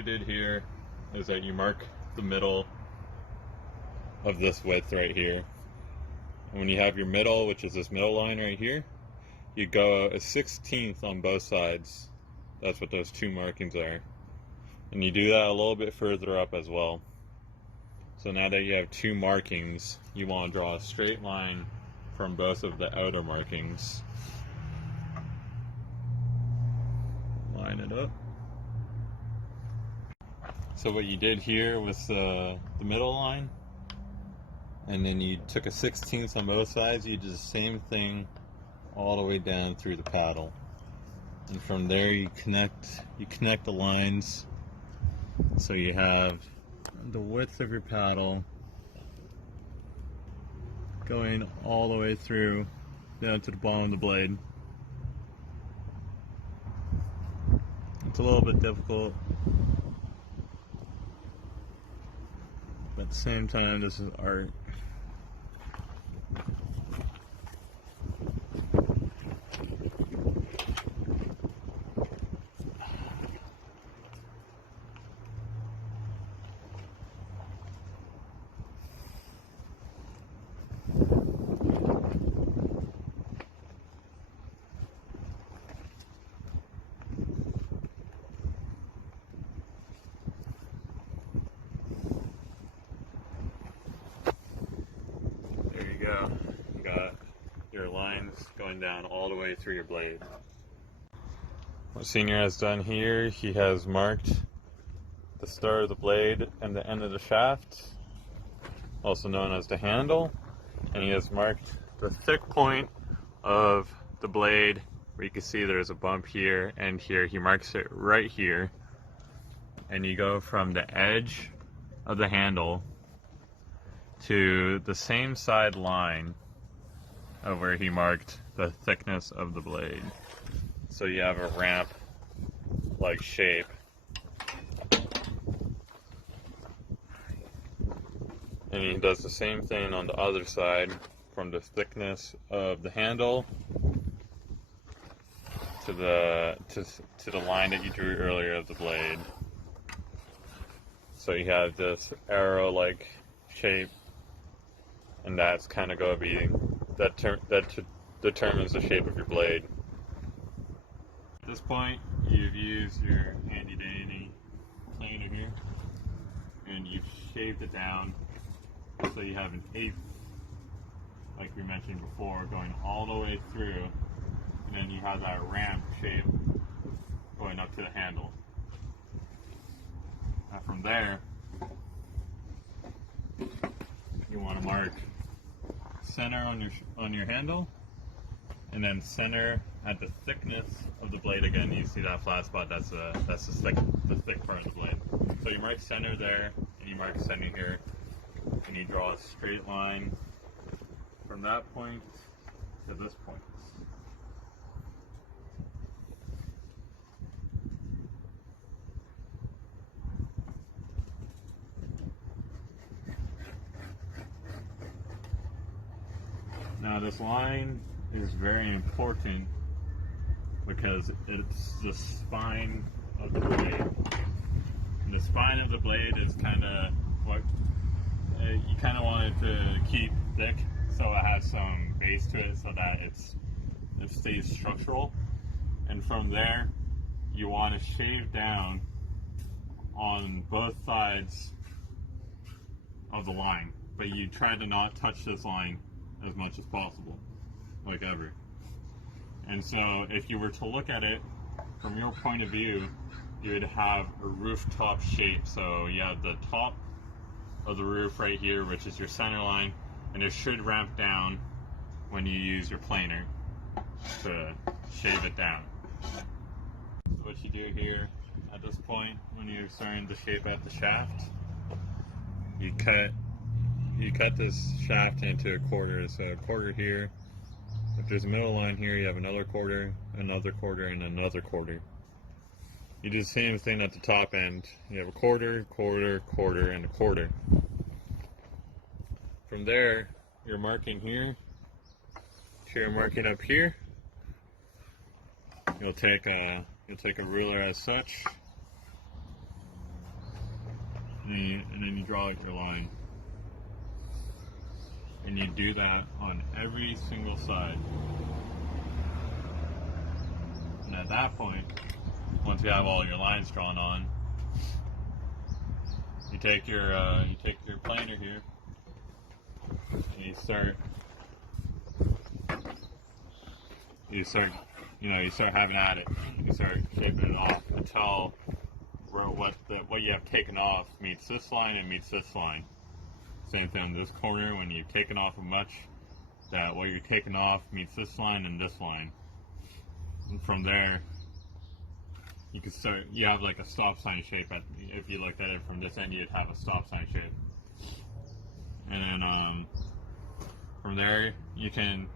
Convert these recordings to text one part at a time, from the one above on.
we did here is that you mark the middle of this width right here. And when you have your middle, which is this middle line right here, you go a 1/16 on both sides. That's what those two markings are. And you do that a little bit further up as well. So now that you have two markings, you want to draw a straight line from both of the outer markings. Line it up. So what you did here was the middle line, and then you took a 1/16 on both sides. You did the same thing all the way down through the paddle, and from there you connect the lines, so you have the width of your paddle going all the way through down to the bottom of the blade. It's a little bit difficult, but at the same time this is art. You got your lines going down all the way through your blade. What Senior has done here, he has marked the start of the blade and the end of the shaft, also known as the handle, and he has marked the thick point of the blade, where you can see there's a bump here and here. He marks it right here, and you go from the edge of the handle to the same side line of where he marked the thickness of the blade. So you have a ramp like shape. And he does the same thing on the other side, from the thickness of the handle to the line that you drew earlier of the blade. So you have this arrow like shape, and that's kind of going to be that determines the shape of your blade. At this point, you've used your handy dandy planer here, and you've shaved it down so you have an eighth, like we mentioned before, going all the way through, and then you have that ramp shape going up to the handle. Now from there, you want to mark center on your handle, and then center at the thickness of the blade again. You see that flat spot? That's the thick part of the blade. So you mark center there, and you mark center here, and you draw a straight line from that point to this point. Now this line is very important because it's the spine of the blade. And the spine of the blade is kind of what you kind of want it to keep thick, so it has some base to it, so that it stays structural. And from there, you want to shave down on both sides of the line, but you try to not touch this line as much as possible, like ever. And so if you were to look at it from your point of view, you would have a rooftop shape. So you have the top of the roof right here, which is your center line, and it should ramp down when you use your planer to shave it down. So what you do here at this point, when you're starting to shape out the shaft, you cut this shaft into a quarter. So a quarter here. If there's a middle line here, you have another quarter, and another quarter. You do the same thing at the top end. You have a quarter, quarter, quarter, and a quarter. From there, you're marking here. So you're marking up here. You'll take a ruler as such, and then you draw out your line. And you do that on every single side. And at that point, once you have all your lines drawn on, you take your planer here, and you start having at it. You start shaping it off until what you have taken off meets this line and meets this line. Same thing in this corner, when you've taken off a much, that what you're taking off meets this line and this line. And from there, you can start, you have like a stop sign shape. If you looked at it from this end, you'd have a stop sign shape. And then from there, you can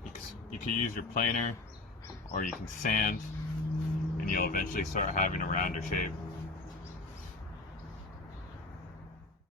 use your planer, or you can sand, and you'll eventually start having a rounder shape.